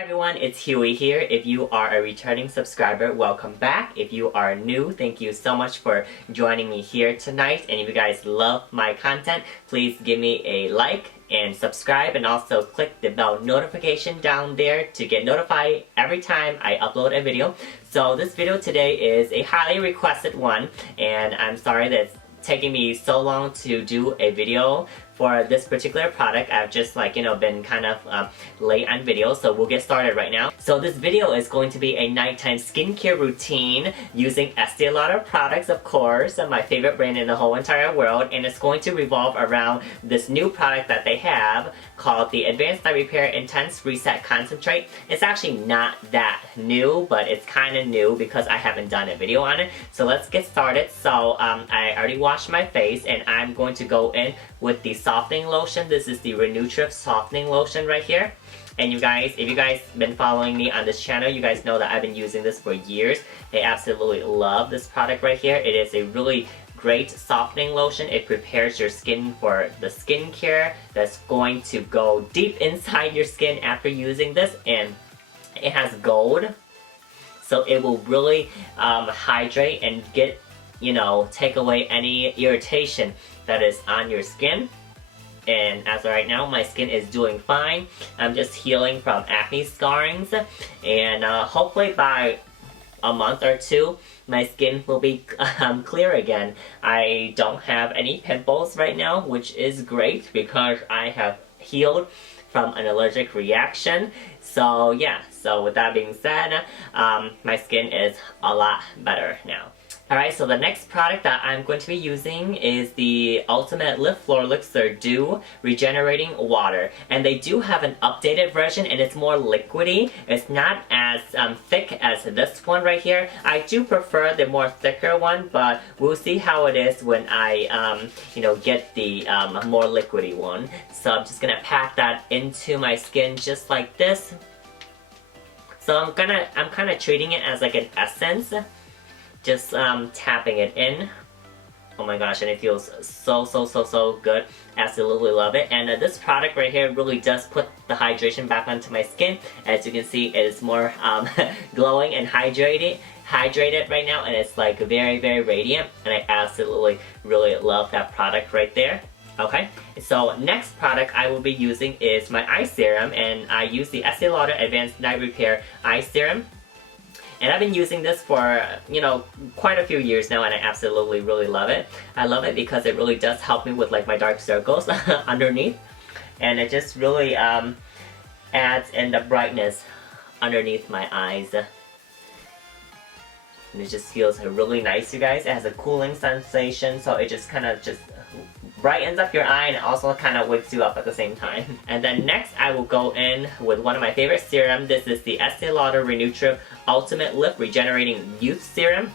everyone, it's Huey here. If you are a returning subscriber, welcome back. If you are new, thank you so much for joining me here tonight. And if you guys love my content, please give me a like and subscribe, and also click the bell notification down there to get notified every time I upload a video. So this video today is a highly requested one, and I'm sorry that it's taking me so long to do a video for this particular product. I've just been kind of late on video, so we'll get started right now. So this video is going to be a nighttime skincare routine using Estee Lauder products, of course, my favorite brand in the whole entire world, and it's going to revolve around this new product that they have called the Advanced Night Repair Intense Reset Concentrate. It's actually not that new, but it's kind of new because I haven't done a video on it. So let's get started. So I already washed my face, and I'm going to go in with the softening lotion. This is the Re-Nutriv softening lotion right here. And you guys, if you guys been following me on this channel, you guys know that I've been using this for years. I absolutely love this product right here. It is a really great softening lotion. It prepares your skin for the skincare that's going to go deep inside your skin after using this, and it has gold, so it will really hydrate and get, take away any irritation that is on your skin. And as of right now, my skin is doing fine. I'm just healing from acne scarrings, and hopefully by a month or two, my skin will be clear again. I don't have any pimples right now, which is great because I have healed from an allergic reaction. So yeah, so with that being said, my skin is a lot better now. Alright, so the next product that I'm going to be using is the Ultimate Lip Floralixir Dew Regenerating Water. And they do have an updated version, and it's more liquidy. It's not as thick as this one right here. I do prefer the more thicker one, but we'll see how it is when I, get the more liquidy one. So I'm just gonna pat that into my skin just like this. So I'm kind of treating it as like an essence. Just tapping it in. Oh my gosh, and it feels so good. Absolutely love it. And this product right here really does put the hydration back onto my skin. As you can see, it is more glowing and hydrated right now, and it's like very radiant, and I absolutely really love that product right there. Okay, so next product I will be using is my eye serum, and I use the Estee Lauder Advanced Night Repair Eye Serum. And I've been using this for, quite a few years now, and I absolutely really love it. I love it because it really does help me with like my dark circles underneath. And it just really adds in the brightness underneath my eyes. And it just feels really nice, you guys. It has a cooling sensation, so it just kind of brightens up your eye, and it also kind of wakes you up at the same time. And then next I will go in with one of my favorite serums. This is the Estee Lauder Re-Nutriv Ultimate Lip Regenerating Youth Serum.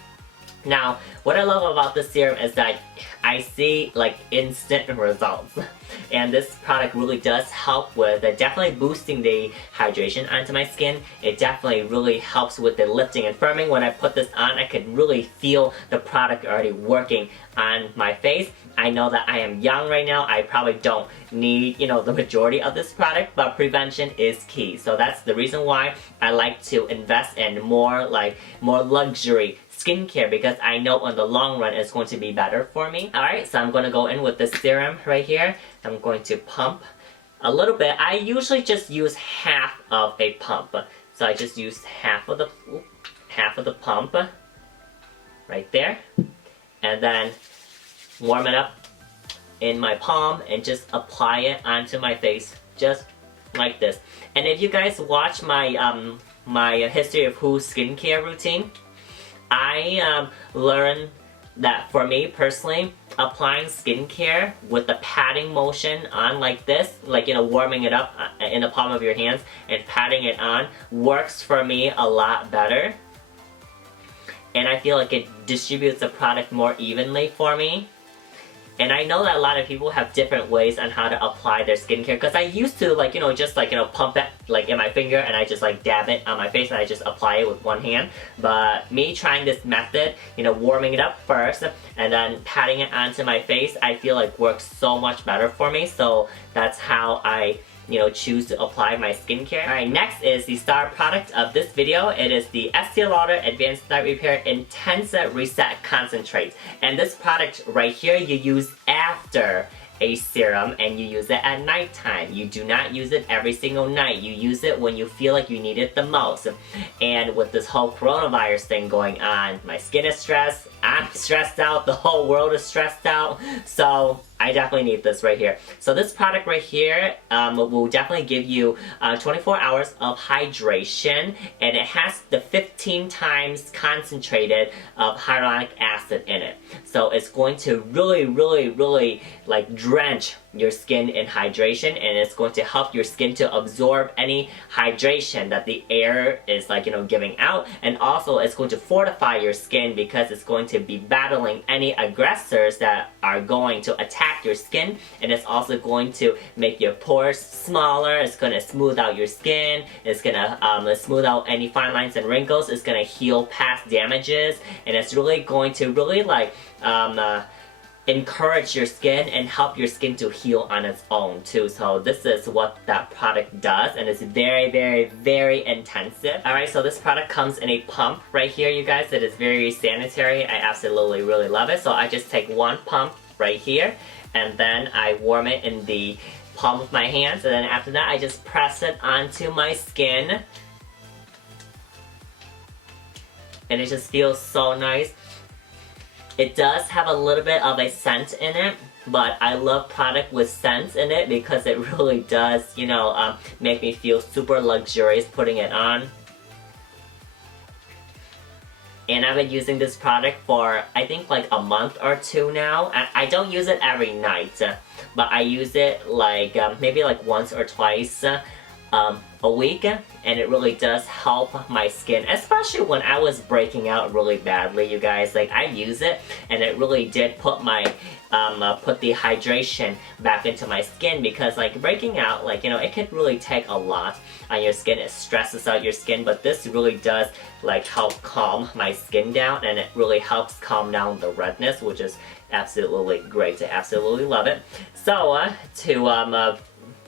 Now, what I love about this serum is that I see like instant results. And this product really does help with definitely boosting the hydration onto my skin. It definitely really helps with the lifting and firming. When I put this on, I could really feel the product already working on my face. I know that I am young right now. I probably don't need, the majority of this product, but prevention is key. So that's the reason why I like to invest in more luxury skincare, because I know in the long run it's going to be better for me. Alright, so I'm going to go in with this serum right here. I'm going to pump a little bit. I usually just use half of a pump. So I just use half of the pump right there. And then warm it up in my palm and just apply it onto my face just like this. And if you guys watch my my History of Who skincare routine, I learned that for me personally, applying skincare with the patting motion on like this, warming it up in the palm of your hands and patting it on, works for me a lot better. And I feel like it distributes the product more evenly for me. And I know that a lot of people have different ways on how to apply their skincare, because I used to pump it in my finger, and I just dab it on my face, and I just apply it with one hand. But me trying this method, warming it up first and then patting it onto my face, I feel like works so much better for me. So that's how I choose to apply my skincare. Alright, next is the star product of this video. It is the Estee Lauder Advanced Night Repair Intense Reset Concentrate. And this product right here you use after a serum, and you use it at nighttime. You do not use it every single night. You use it when you feel like you need it the most. And with this whole coronavirus thing going on, my skin is stressed, I'm stressed out, the whole world is stressed out, so I definitely need this right here. So this product right here will definitely give you 24 hours of hydration, and it has the 15 times concentrated of hyaluronic acid in it. So it's going to really like drench your skin in hydration, and it's going to help your skin to absorb any hydration that the air is like giving out, and also it's going to fortify your skin because it's going to be battling any aggressors that are going to attack your skin, and it's also going to make your pores smaller. It's going to smooth out your skin. It's going to smooth out any fine lines and wrinkles. It's going to heal past damages, and it's really going to like encourage your skin and help your skin to heal on its own too. So this is what that product does, and it's very intensive. Alright, so this product comes in a pump right here, you guys. It is very sanitary. I absolutely really love it. So I just take one pump right here, and then I warm it in the palm of my hands, and then after that I just press it onto my skin, and it just feels so nice. It does have a little bit of a scent in it, but I love product with scents in it because it really does, make me feel super luxurious putting it on. And I've been using this product for, I think, like a month or two now. I don't use it every night, but I use it like maybe like once or twice a week, and it really does help my skin, especially when I was breaking out really badly, you guys. Like, I use it, and it really did put my put the hydration back into my skin, because like breaking out, like it could really take a lot on your skin. It stresses out your skin, but this really does like help calm my skin down, and it really helps calm down the redness, which is absolutely great. I absolutely love it. So to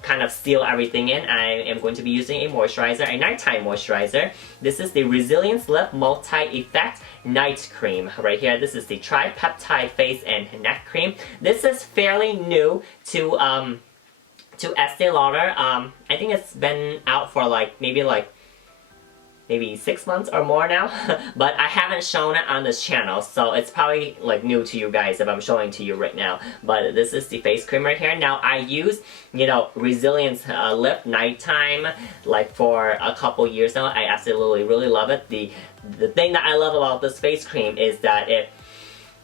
kind of seal everything in, I am going to be using a moisturizer, a nighttime moisturizer. This is the Resilience Lip Multi-Effect Night Cream right here. This is the Tripeptide Face and Neck Cream. This is fairly new to Estee Lauder. I think it's been out for like maybe 6 months or more now, but I haven't shown it on this channel, so it's probably like new to you guys if I'm showing to you right now. But this is the face cream right here. Now I use, Resilience Lip Nighttime like for a couple years now. I absolutely really love it. The thing that I love about this face cream is that it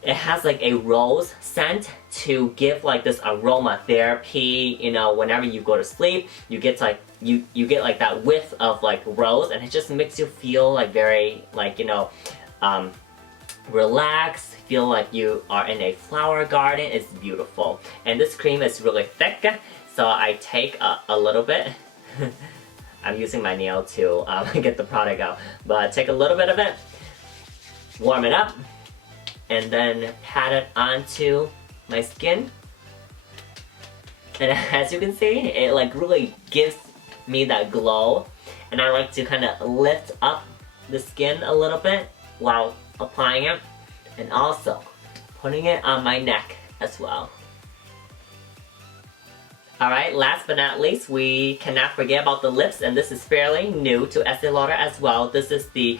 has like a rose scent to give like this aromatherapy. Whenever you go to sleep, you get like you get like that whiff of like rose, and it just makes you feel like very like relaxed, feel like you are in a flower garden. It's beautiful, and this cream is really thick, so I take a little bit. I'm using my nail to get the product out, but take a little bit of it, warm it up, and then pat it onto my skin. And as you can see, it like really gives me that glow, and I like to kind of lift up the skin a little bit while applying it, and also putting it on my neck as well. Alright, last but not least, we cannot forget about the lips, and this is fairly new to Estee Lauder as well. This is the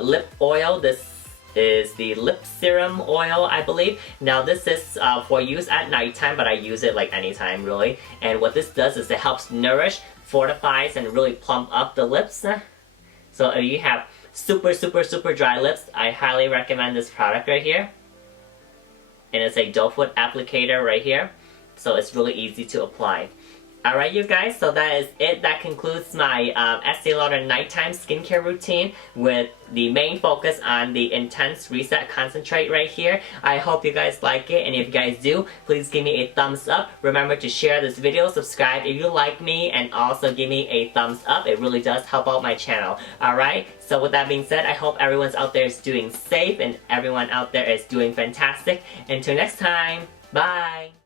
lip oil. This is the Lip Serum Oil, I believe. Now this is for use at nighttime, but I use it like anytime really. And what this does is it helps nourish, fortifies, and really plump up the lips. So if you have super dry lips, I highly recommend this product right here. And it's a doe foot applicator right here, so it's really easy to apply. Alright you guys, so that is it. That concludes my Estee Lauder nighttime skincare routine with the main focus on the Intense Reset Concentrate right here. I hope you guys like it, and if you guys do, please give me a thumbs up. Remember to share this video, subscribe if you like me, and also give me a thumbs up. It really does help out my channel. Alright, so with that being said, I hope everyone's out there is doing safe and everyone out there is doing fantastic. Until next time, bye!